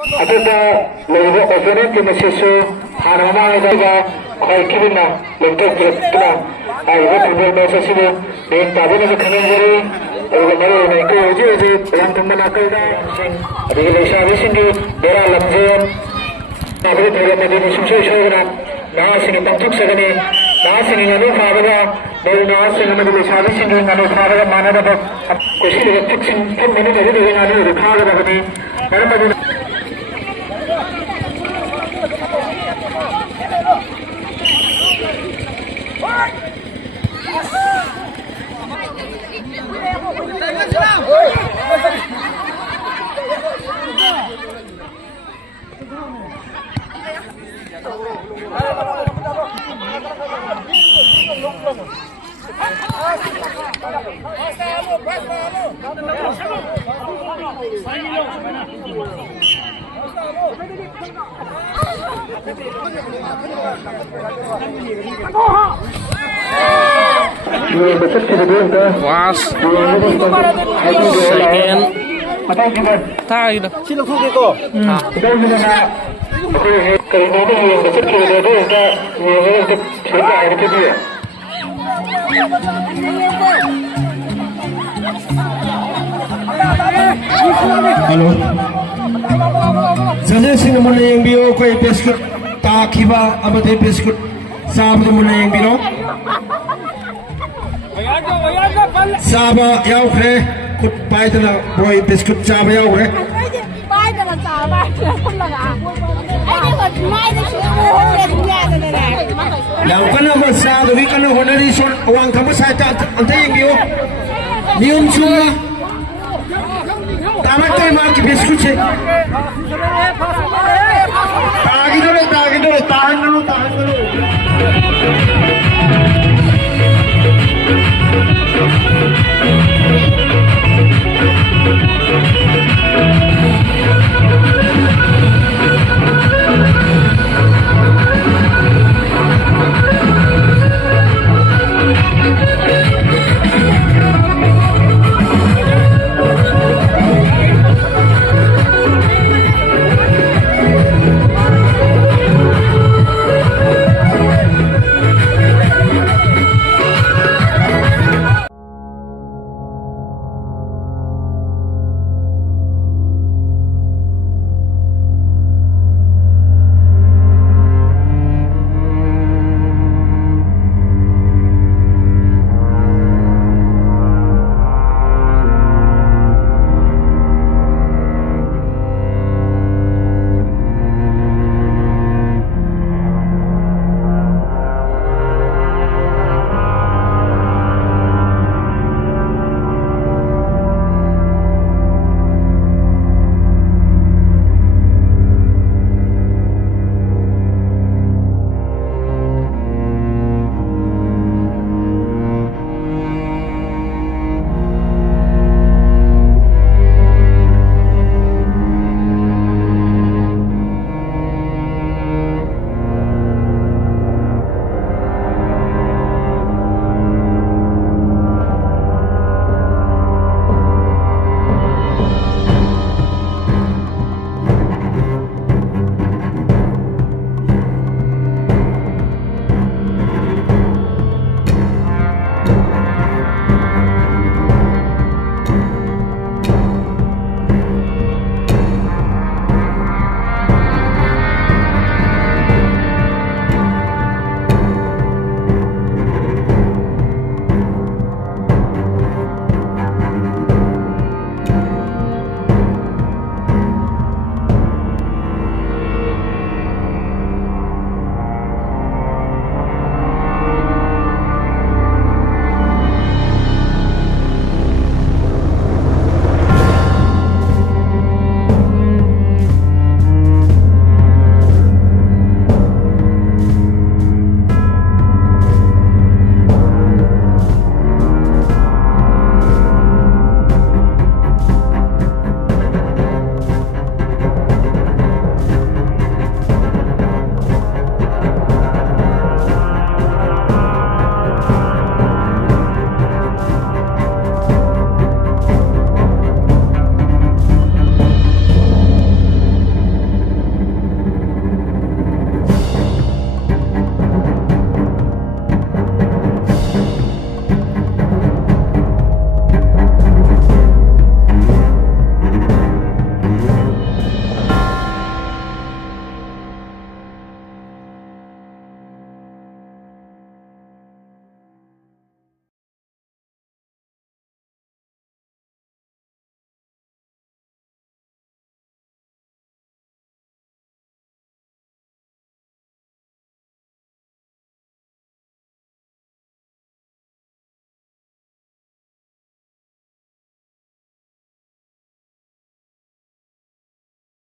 ꯑꯗꯨꯗ ꯂꯩꯔꯤꯕ ꯑꯣꯄꯣꯅꯦꯟꯠꯀꯤ ꯃꯁꯦꯁꯁꯨ ꯍꯥꯟꯅ ꯃꯃꯥꯡꯗ ꯈ꯭ꯋꯥꯏ ꯀꯤꯕꯤꯅ ꯂꯦꯡꯊꯣꯛꯄꯤꯔꯛꯇꯨꯅ ꯍꯥꯏꯔꯤꯕ ꯐꯨꯠꯕꯣꯜ ꯃꯦꯠꯆ ꯑꯁꯤꯕꯨ ꯃꯤꯠꯌꯦꯡ ꯇꯥꯕꯤꯅꯕ ꯈꯪꯍꯟꯖꯔꯤ ꯑꯗꯨꯒ ꯃꯔꯨꯑꯣꯏꯅ ꯑꯩꯈꯣꯏ ꯍꯧꯖꯤꯛ ꯍꯧꯖꯤꯛ ꯂꯝꯊꯨꯝꯕ ꯅꯥꯀꯜꯗ ꯑꯗꯒꯤ ꯂꯩꯁꯥꯕꯤꯁꯤꯡꯒꯤ ꯕꯦꯔꯥ ꯂꯝꯖꯦꯟ ꯇꯥꯕꯒꯤ ꯊꯧꯔꯝ ꯑꯗꯨ ꯁꯨꯡꯁꯣꯏ ꯁꯣꯏꯗꯅ ꯅꯍꯥꯁꯤꯡꯒꯤ ꯄꯥꯡꯊꯣꯛꯆꯒꯅꯤ ꯅꯍꯥꯁꯤꯡꯒꯤ ꯉꯥꯅꯨ ꯐꯥꯕꯒ ꯃꯧ ꯅꯍꯥꯁꯤꯡ ꯑꯃꯗꯤ ꯂꯩꯁꯥꯕꯤꯁꯤꯡꯒꯤ ꯉꯥꯅꯨ ꯐꯥꯕꯒ ꯃꯥꯟꯅꯗꯕ ꯀꯣꯏꯁꯤꯜꯂꯤꯕ ꯐꯤꯛꯁꯤꯡ ꯐꯝ ꯃꯅꯨꯡ ꯑꯗꯨꯗꯒꯤ ꯉꯥꯅꯨ ꯑꯗꯨ ꯐꯥꯒꯗꯕꯅꯤ ꯃꯔꯝ ꯑꯗꯨꯅ Was second tayo sino ko dito Hello. Suggestion muna yung biyo ko biscuit takiba abate biscuit sabdo muna yung biyo. Saba yaw kre kut pai tala boy biscuit saba yaw kre. Pai tala saba không là à. Ai mà mai thì xuống lên nhà rồi này. Yaw kana mo sa do wi kana honari son awang kamo sa ta ante yung biyo. Niyum chunga. Tamat tayo mga biscuit